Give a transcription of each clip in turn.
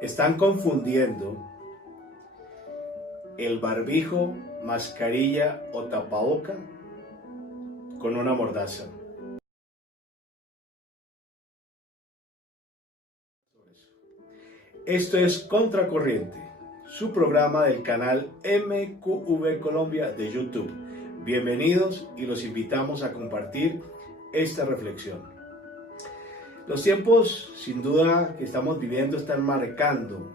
Están confundiendo el barbijo, mascarilla o tapaboca con una mordaza. Esto es Contracorriente, su programa del canal MQV Colombia de YouTube. Bienvenidos y los invitamos a compartir esta reflexión. Los tiempos, sin duda, que estamos viviendo están marcando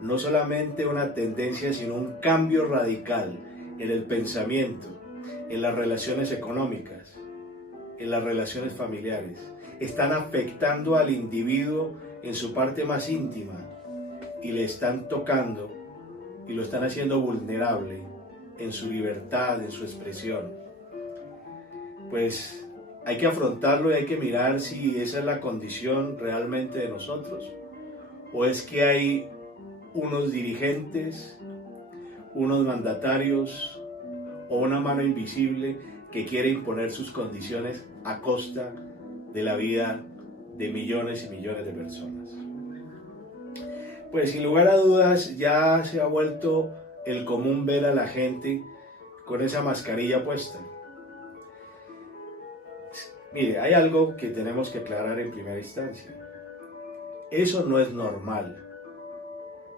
no solamente una tendencia, sino un cambio radical en el pensamiento, en las relaciones económicas, en las relaciones familiares. Están afectando al individuo en su parte más íntima y le están tocando y lo están haciendo vulnerable en su libertad, en su expresión. Pues hay que afrontarlo y hay que mirar si esa es la condición realmente de nosotros, o es que hay unos dirigentes, unos mandatarios o una mano invisible que quiere imponer sus condiciones a costa de la vida de millones y millones de personas. Pues sin lugar a dudas ya se ha vuelto el común ver a la gente con esa mascarilla puesta. Mire, hay algo que tenemos que aclarar en primera instancia. Eso no es normal.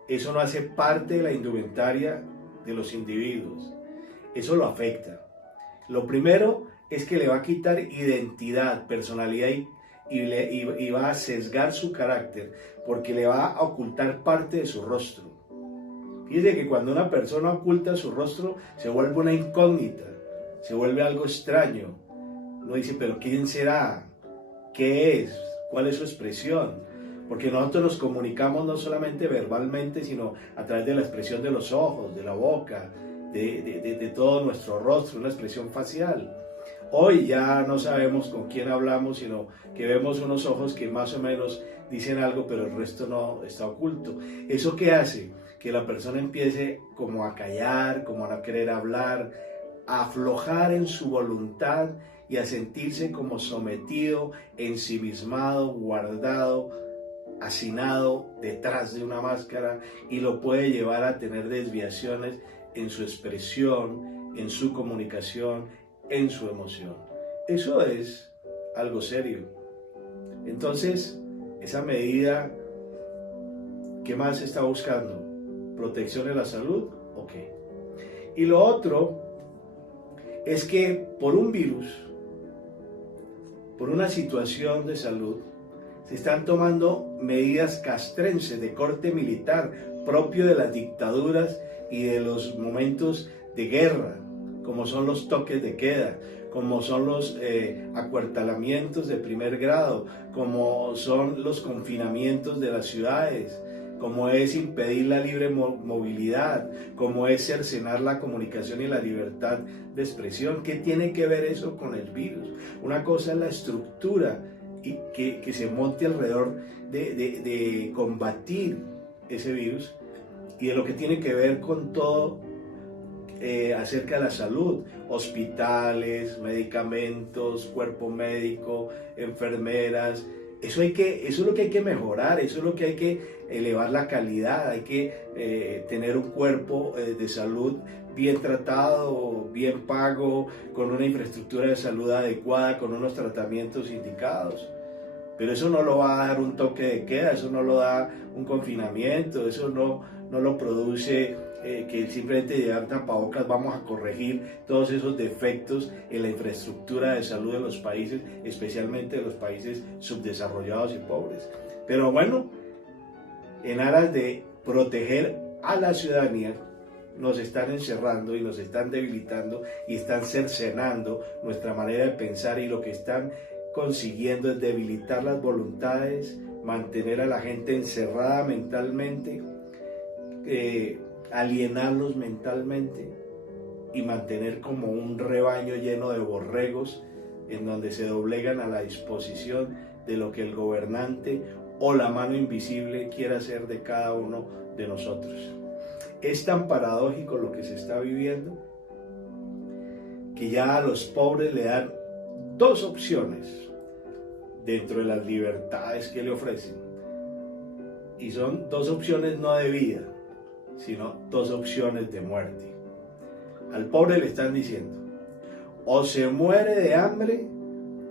Eso no hace parte de la indumentaria de los individuos. Eso lo afecta. Lo primero es que le va a quitar identidad, personalidad y va a sesgar su carácter porque le va a ocultar parte de su rostro. Fíjese que cuando una persona oculta su rostro se vuelve una incógnita, se vuelve algo extraño. Uno dice, pero ¿quién será? ¿Qué es? ¿Cuál es su expresión? Porque nosotros nos comunicamos no solamente verbalmente, sino a través de la expresión de los ojos, de la boca, de todo nuestro rostro, una expresión facial. Hoy ya no sabemos con quién hablamos, sino que vemos unos ojos que más o menos dicen algo, pero el resto no está oculto. ¿Eso qué hace? Que la persona empiece como a callar, como a no querer hablar, a aflojar en su voluntad y a sentirse como sometido, ensimismado, guardado, hacinado detrás de una máscara, y lo puede llevar a tener desviaciones en su expresión, en su comunicación, en su emoción. Eso es algo serio. Entonces, esa medida, ¿qué más se está buscando? ¿Protección de la salud? Ok. Y lo otro es que por un virus, por una situación de salud, se están tomando medidas castrenses de corte militar propio de las dictaduras y de los momentos de guerra, como son los toques de queda, como son los acuartelamientos de primer grado, como son los confinamientos de las ciudades, como es impedir la libre movilidad, como es cercenar la comunicación y la libertad de expresión. ¿Qué tiene que ver eso con el virus? Una cosa es la estructura y que se monte alrededor de combatir ese virus, y de lo que tiene que ver con todo acerca de la salud, hospitales, medicamentos, cuerpo médico, enfermeras. Eso es lo que hay que mejorar, eso es lo que hay que elevar la calidad, hay que tener un cuerpo de salud bien tratado, bien pago, con una infraestructura de salud adecuada, con unos tratamientos indicados. Pero eso no lo va a dar un toque de queda, eso no lo da un confinamiento, eso no lo produce que simplemente llevar tapabocas vamos a corregir todos esos defectos en la infraestructura de salud de los países, especialmente de los países subdesarrollados y pobres. Pero bueno, en aras de proteger a la ciudadanía, nos están encerrando y nos están debilitando y están cercenando nuestra manera de pensar, y lo que están consiguiendo es debilitar las voluntades, mantener a la gente encerrada mentalmente, alienarlos mentalmente y mantener como un rebaño lleno de borregos en donde se doblegan a la disposición de lo que el gobernante o la mano invisible quiera hacer de cada uno de nosotros. Es tan paradójico lo que se está viviendo que ya a los pobres le dan dos opciones dentro de las libertades que le ofrecen: Y son dos opciones no de vida, sino dos opciones de muerte. Al pobre le están diciendo, o se muere de hambre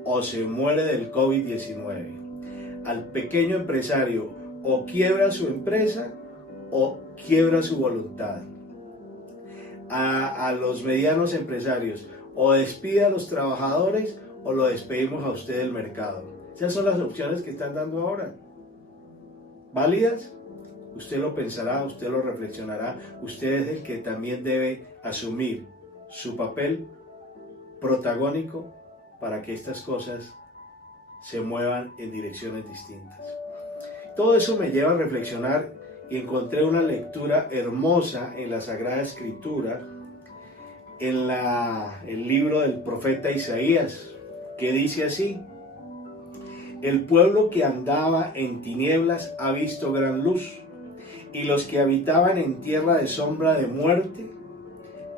o se muere del COVID-19. Al pequeño empresario, o quiebra su empresa o quiebra su voluntad. A los medianos empresarios, o despide a los trabajadores o lo despedimos a usted del mercado. Esas son las opciones que están dando ahora. ¿Válidas? Usted lo pensará, usted lo reflexionará. Usted es el que también debe asumir su papel protagónico para que estas cosas se muevan en direcciones distintas. Todo eso me lleva a reflexionar y encontré una lectura hermosa en la Sagrada Escritura, en el libro del profeta Isaías, que dice así: el pueblo que andaba en tinieblas ha visto gran luz, y los que habitaban en tierra de sombra de muerte,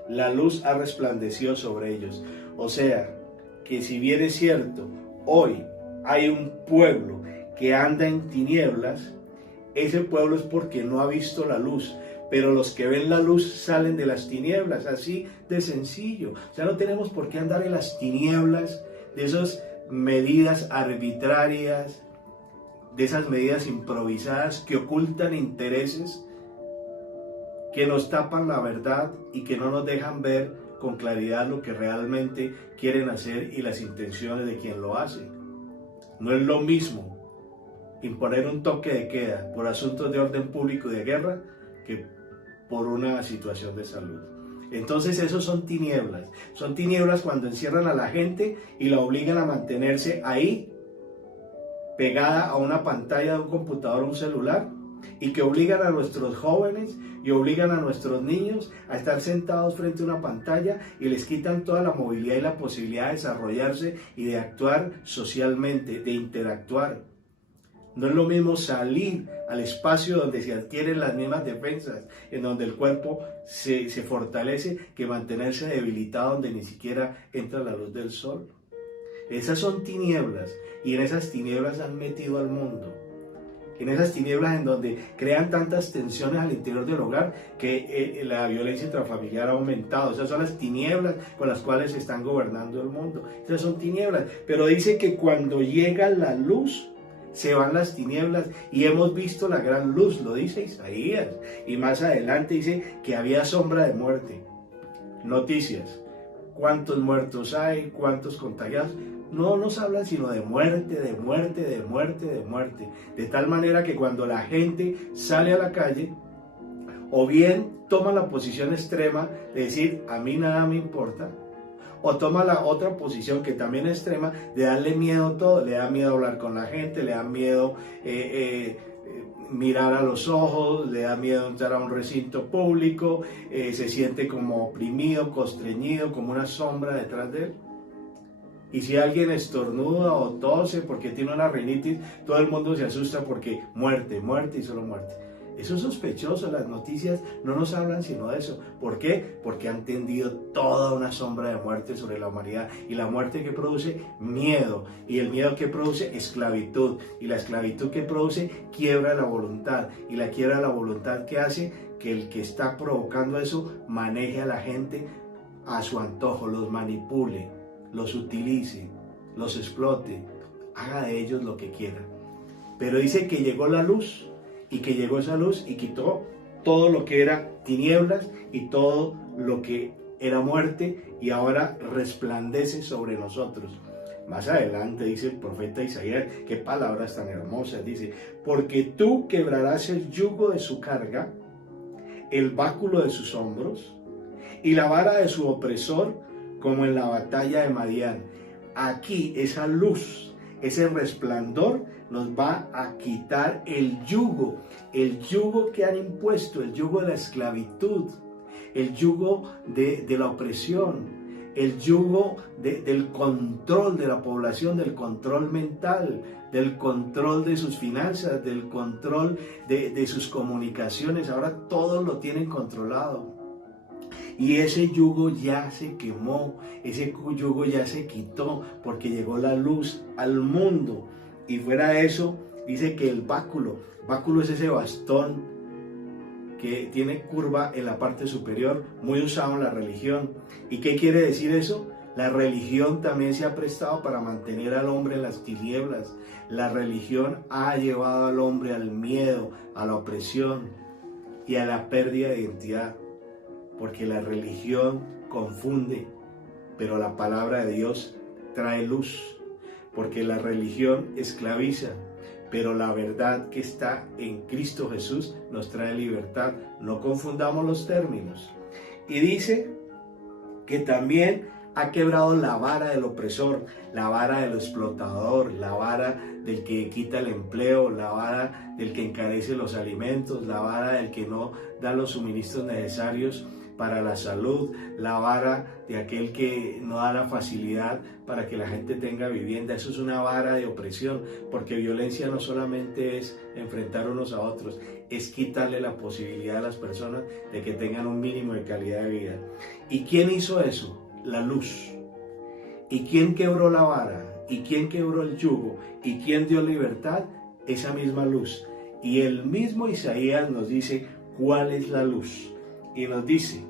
la luz ha resplandecido sobre ellos. O sea, que si bien es cierto, hoy hay un pueblo que anda en tinieblas, ese pueblo es porque no ha visto la luz. Pero los que ven la luz salen de las tinieblas, así de sencillo. O sea, no tenemos por qué andar en las tinieblas de esas medidas arbitrarias, de esas medidas improvisadas que ocultan intereses, que nos tapan la verdad y que no nos dejan ver con claridad lo que realmente quieren hacer y las intenciones de quien lo hace. No es lo mismo imponer un toque de queda por asuntos de orden público y de guerra que por una situación de salud. Entonces esos son tinieblas cuando encierran a la gente y la obligan a mantenerse ahí, pegada a una pantalla de un computador o un celular, y que obligan a nuestros jóvenes y obligan a nuestros niños a estar sentados frente a una pantalla y les quitan toda la movilidad y la posibilidad de desarrollarse y de actuar socialmente, de interactuar. No es lo mismo salir al espacio donde se adquieren las mismas defensas, en donde el cuerpo se fortalece, que mantenerse debilitado donde ni siquiera entra la luz del sol. Esas son tinieblas, y en esas tinieblas han metido al mundo. En esas tinieblas en donde crean tantas tensiones al interior del hogar que la violencia intrafamiliar ha aumentado. Esas son las tinieblas con las cuales se están gobernando el mundo. Esas son tinieblas. Pero dice que cuando llega la luz, se van las tinieblas, y hemos visto la gran luz, lo dice Isaías. Y más adelante dice que había sombra de muerte. Noticias: ¿cuántos muertos hay? ¿Cuántos contagiados? No nos hablan sino de muerte, de muerte, de muerte, de muerte. De tal manera que cuando la gente sale a la calle, o bien toma la posición extrema de decir, a mí nada me importa, o toma la otra posición que también es extrema de darle miedo a todo. Le da miedo hablar con la gente, le da miedo mirar a los ojos, le da miedo entrar a un recinto público, se siente como oprimido, constreñido, como una sombra detrás de él. Y si alguien estornuda o tose porque tiene una rinitis, todo el mundo se asusta porque muerte, muerte y solo muerte. Eso es sospechoso. Las noticias no nos hablan sino de eso. ¿Por qué? Porque han tendido toda una sombra de muerte sobre la humanidad. Y la muerte que produce miedo. Y el miedo que produce esclavitud. Y la esclavitud que produce quiebra la voluntad. Y la quiebra la voluntad que hace que el que está provocando eso maneje a la gente a su antojo, los manipule, los utilice, los explote, haga de ellos lo que quiera. Pero dice que llegó la luz, y que llegó esa luz y quitó todo lo que era tinieblas y todo lo que era muerte, y ahora resplandece sobre nosotros. Más adelante dice el profeta Isaías, qué palabras tan hermosas, dice: porque tú quebrarás el yugo de su carga, el báculo de sus hombros, y la vara de su opresor, como en la batalla de Madián. Aquí esa luz, ese resplandor nos va a quitar el yugo que han impuesto, el yugo de la esclavitud, el yugo de la opresión, el yugo del control de la población, del control mental, del control de sus finanzas, del control de sus comunicaciones. Ahora todos lo tienen controlado. Y ese yugo ya se quemó, ese yugo ya se quitó, porque llegó la luz al mundo. Y fuera de eso, dice que el báculo es ese bastón que tiene curva en la parte superior, muy usado en la religión. ¿Y qué quiere decir eso? La religión también se ha prestado para mantener al hombre en las tinieblas. La religión ha llevado al hombre al miedo, a la opresión y a la pérdida de identidad, porque la religión confunde, pero la palabra de Dios trae luz, porque la religión esclaviza, pero la verdad que está en Cristo Jesús nos trae libertad. No confundamos los términos. Y dice que también ha quebrado la vara del opresor, la vara del explotador, la vara del que quita el empleo, la vara del que encarece los alimentos, la vara del que no da los suministros necesarios para la salud, la vara de aquel que no da la facilidad para que la gente tenga vivienda. Eso es una vara de opresión, porque violencia no solamente es enfrentar unos a otros, es quitarle la posibilidad a las personas de que tengan un mínimo de calidad de vida. ¿Y quién hizo eso? La luz. ¿Y quién quebró la vara? ¿Y quién quebró el yugo? ¿Y quién dio libertad? Esa misma luz. Y el mismo Isaías nos dice cuál es la luz. Y nos dice: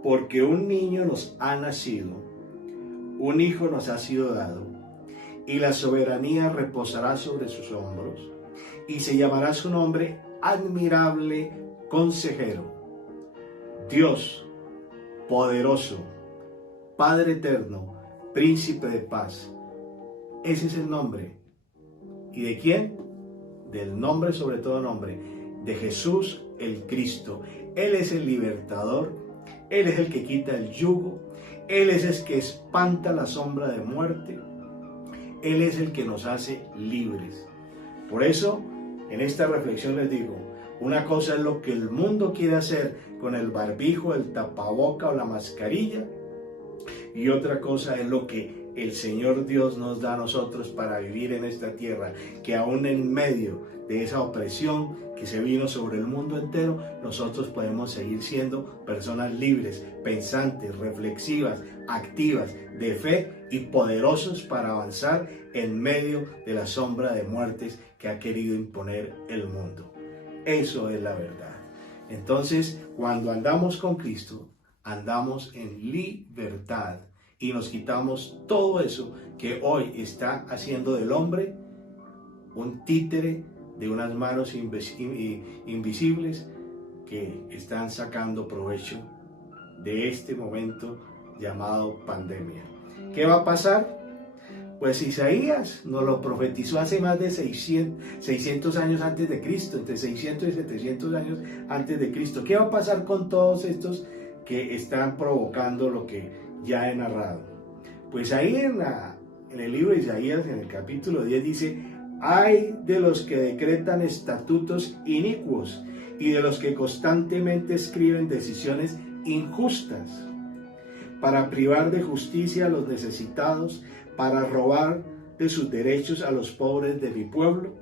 porque un niño nos ha nacido, un hijo nos ha sido dado, y la soberanía reposará sobre sus hombros, y se llamará su nombre Admirable Consejero, Dios Poderoso, Padre Eterno, Príncipe de Paz. Ese es el nombre. ¿Y de quién? Del nombre sobre todo nombre, de Jesús el Cristo. Él es el libertador, Él es el que quita el yugo, Él es el que espanta la sombra de muerte, Él es el que nos hace libres. Por eso, en esta reflexión les digo, una cosa es lo que el mundo quiere hacer con el barbijo, el tapaboca o la mascarilla, y otra cosa es lo que el Señor Dios nos da a nosotros para vivir en esta tierra, que aún en medio de esa opresión que se vino sobre el mundo entero, nosotros podemos seguir siendo personas libres, pensantes, reflexivas, activas, de fe y poderosos para avanzar en medio de la sombra de muertes que ha querido imponer el mundo. Eso es la verdad. Entonces, cuando andamos con Cristo, andamos en libertad y nos quitamos todo eso que hoy está haciendo del hombre un títere de unas manos invisibles que están sacando provecho de este momento llamado pandemia. ¿Qué va a pasar? Pues Isaías nos lo profetizó hace más de 600 años antes de Cristo, entre 600 y 700 años antes de Cristo. ¿Qué va a pasar con todos estos que están provocando lo que ya he narrado? Pues ahí en el libro de Isaías, en el capítulo 10, dice: ay de los que decretan estatutos inicuos y de los que constantemente escriben decisiones injustas, para privar de justicia a los necesitados, para robar de sus derechos a los pobres de mi pueblo,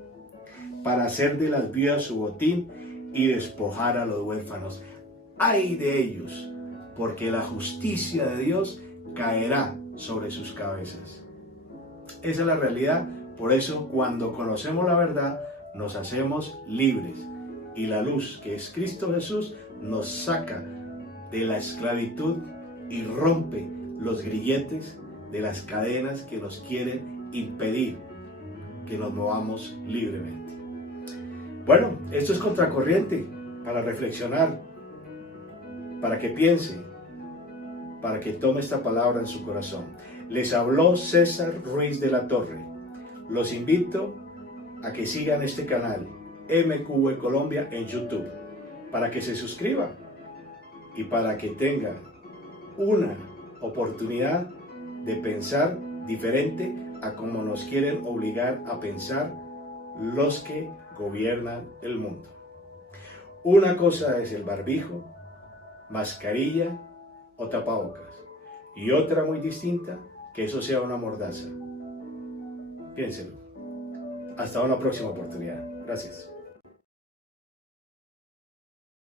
para hacer de las viudas su botín y despojar a los huérfanos. Ay de ellos, porque la justicia de Dios caerá sobre sus cabezas. Esa es la realidad. Por eso, cuando conocemos la verdad, nos hacemos libres, y la luz, que es Cristo Jesús, nos saca de la esclavitud y rompe los grilletes de las cadenas que nos quieren impedir que nos movamos libremente. Bueno, esto es Contracorriente, para reflexionar, para que piense, para que tome esta palabra en su corazón. Les habló César Ruiz de la Torre. Los invito a que sigan este canal, MQV Colombia, en YouTube, para que se suscriban y para que tengan una oportunidad de pensar diferente a como nos quieren obligar a pensar los que gobiernan el mundo. Una cosa es el barbijo, mascarilla o tapabocas, y otra muy distinta, que eso sea una mordaza. Piénselo. Hasta una próxima oportunidad. Gracias.